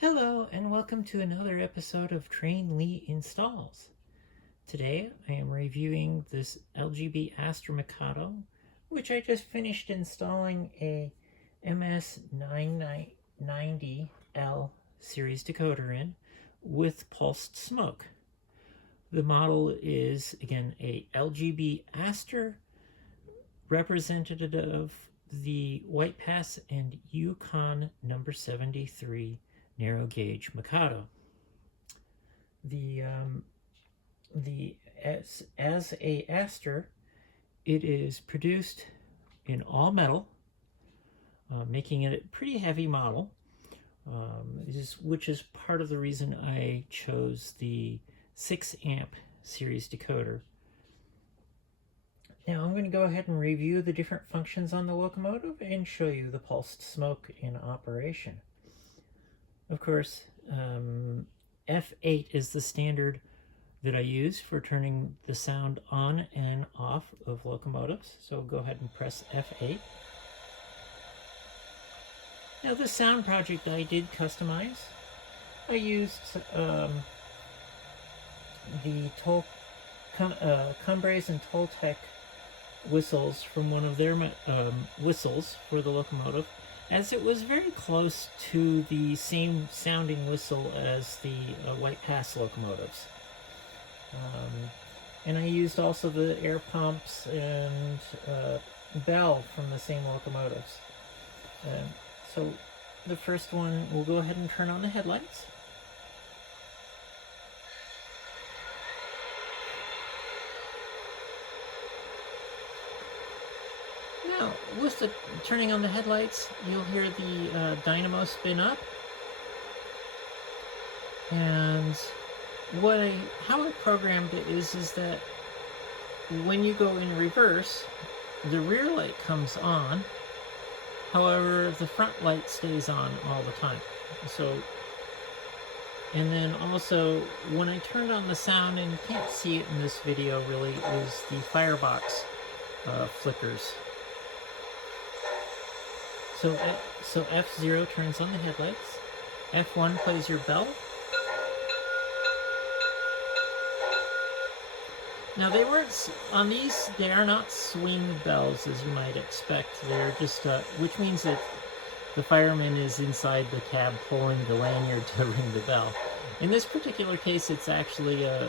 Hello and welcome to another episode of Train Lee Installs. Today I am reviewing this LGB Aster Mikado, which I just finished installing a MS990L series decoder in with pulsed smoke. The model is again a LGB Aster, representative of the White Pass and Yukon number 73 narrow gauge Mikado. As a Aster, it is produced in all metal, making it a pretty heavy model, which is part of the reason I chose the 6 amp series decoder. Now I'm going to go ahead and review the different functions on the locomotive and show you the pulsed smoke in operation. Of course, F8 is the standard that I use for turning the sound on and off of locomotives. So go ahead and press F8. Now this sound project I did customize. I used the Cumbres and Toltec whistles from one of their whistles for the locomotive, as it was very close to the same sounding whistle as the White Pass locomotives. And I used also the air pumps and bell from the same locomotives. So the first one, we'll go ahead and turn on the headlights. Now, with the turning on the headlights, you'll hear the dynamo spin up. And how I programmed it is that when you go in reverse, the rear light comes on. However, the front light stays on all the time. And then also, when I turned on the sound, and you can't see it in this video really, is the firebox flickers. So F0 turns on the headlights. F1 plays your bell. Now they weren't, on these, they are not swing bells as you might expect. They're just, which means that the fireman is inside the cab pulling the lanyard to ring the bell. In this particular case, it's actually I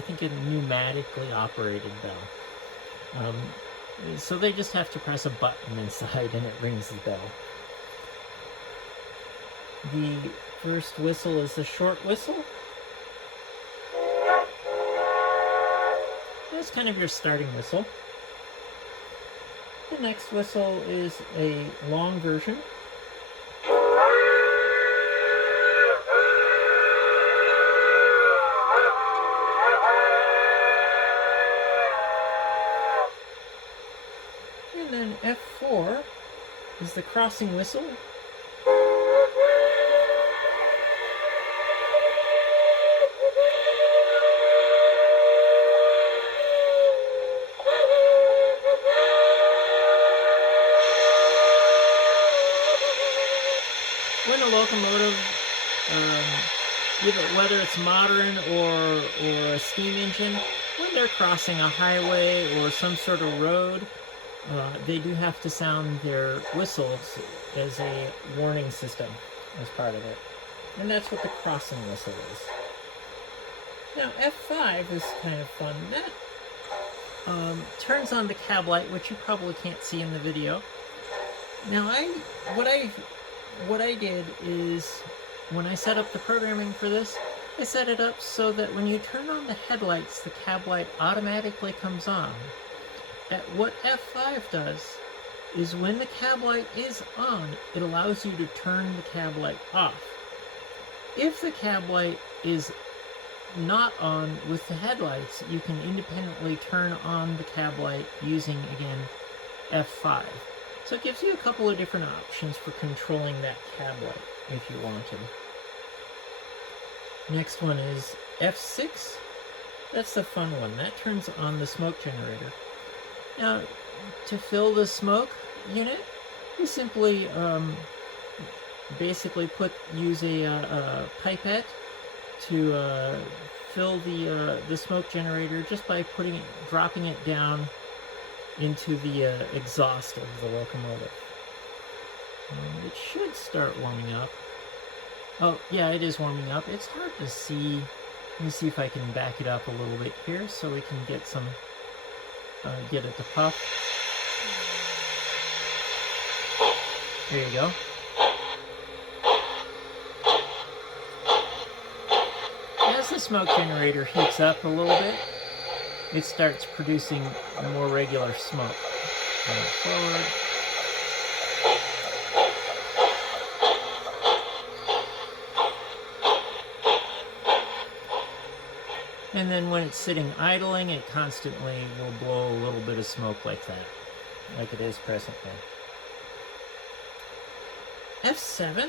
think a pneumatically operated bell. So they just have to press a button inside and it rings the bell. The first whistle is a short whistle. That's kind of your starting whistle. The next whistle is a long version. And then F4 is the crossing whistle. When a locomotive, whether it's modern or a steam engine, when they're crossing a highway or some sort of road, they do have to sound their whistles as a warning system as part of it. And that's what the crossing whistle is. Now F5 is kind of fun. That turns on the cab light, which you probably can't see in the video. Now what I did is, when I set up the programming for this, I set it up so that when you turn on the headlights, the cab light automatically comes on. What F5 does is, when the cab light is on, it allows you to turn the cab light off. If the cab light is not on with the headlights, you can independently turn on the cab light using, again, F5. So it gives you a couple of different options for controlling that cab light if you want to. Next one is F6. That's the fun one. That turns on the smoke generator. Now, to fill the smoke unit, you simply basically use a pipette to fill the smoke generator just by dropping it down into the exhaust of the locomotive. It should start warming up. Oh, yeah, it is warming up. It's hard to see. Let me see if I can back it up a little bit here so we can get some, get it to puff. There you go. As the smoke generator heats up a little bit, it starts producing more regular smoke. Going forward. And then when it's sitting idling, it constantly will blow a little bit of smoke like that, like it is presently. F7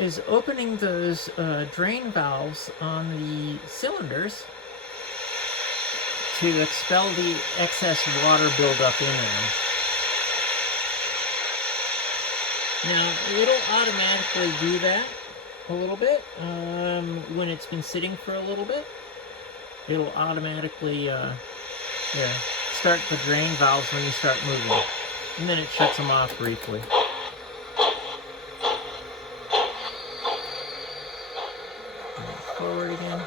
is opening those drain valves on the cylinders to expel the excess water buildup in them. Now, it'll automatically do that a little bit when it's been sitting for a little bit. It'll automatically start the drain valves when you start moving, and then it shuts them off briefly. Forward again.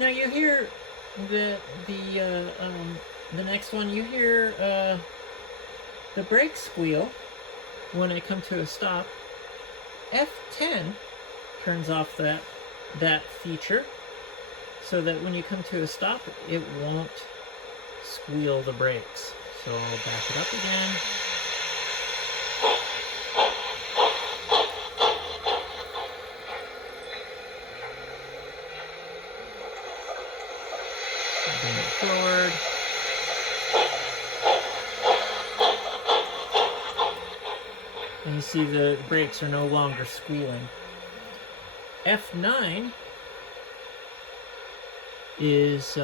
Now you hear the next one. You hear the brake squeal when I come to a stop. F10 turns off that feature so that when you come to a stop, it won't squeal the brakes. So I'll back it up again. Bring it forward. And you see the brakes are no longer squealing. F9 is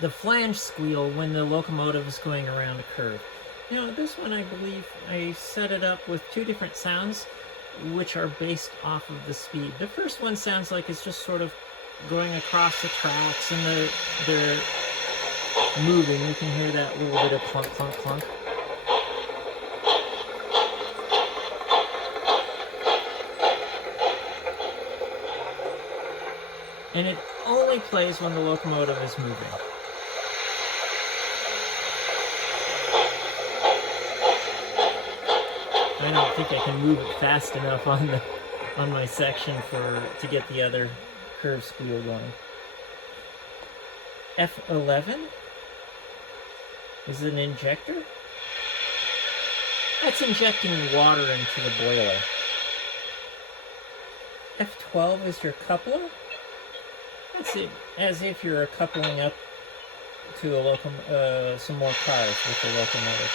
the flange squeal when the locomotive is going around a curve. Now, this one, I believe I set it up with two different sounds which are based off of the speed. The first one sounds like it's just sort of going across the tracks and they're moving. You can hear that little bit of clunk, clunk, clunk. And it only plays when the locomotive is moving. I don't think I can move it fast enough on my section to get the other curve squeal going. F11 is an injector. That's injecting water into the boiler. F12 is your coupler. That's it, as if you're coupling up to some more cars with the locomotive.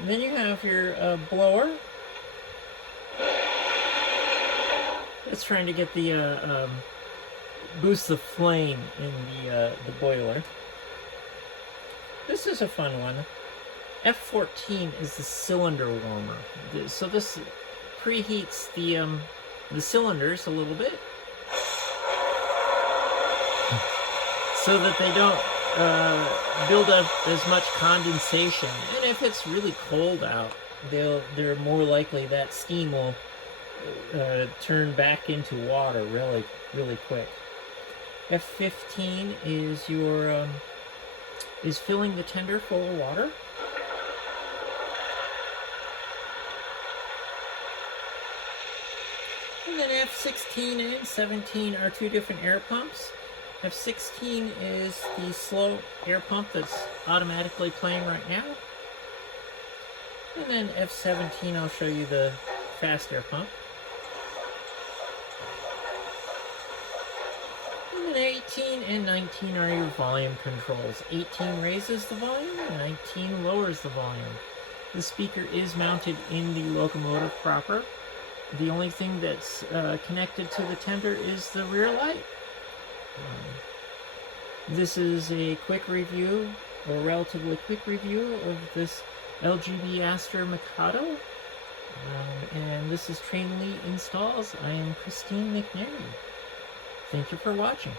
And then you have your blower. It's trying to get the boost the flame in the boiler. This is a fun one. F14 is the cylinder warmer. So this preheats the cylinders a little bit so that they don't build up as much condensation. And if it's really cold out, they're more likely that steam will turn back into water really, really quick. F15 is your is filling the tender full of water. And then F16 and 17 are two different air pumps. F16 is the slow air pump that's automatically playing right now. And then F17, I'll show you the fast air pump. And then 18 and 19 are your volume controls. 18 raises the volume, and 19 lowers the volume. The speaker is mounted in the locomotive proper. The only thing that's connected to the tender is the rear light. This is a quick review, or relatively quick review, of this LGB Aster Mikado. And this is Trainly Installs. I am Christine McNary. Thank you for watching.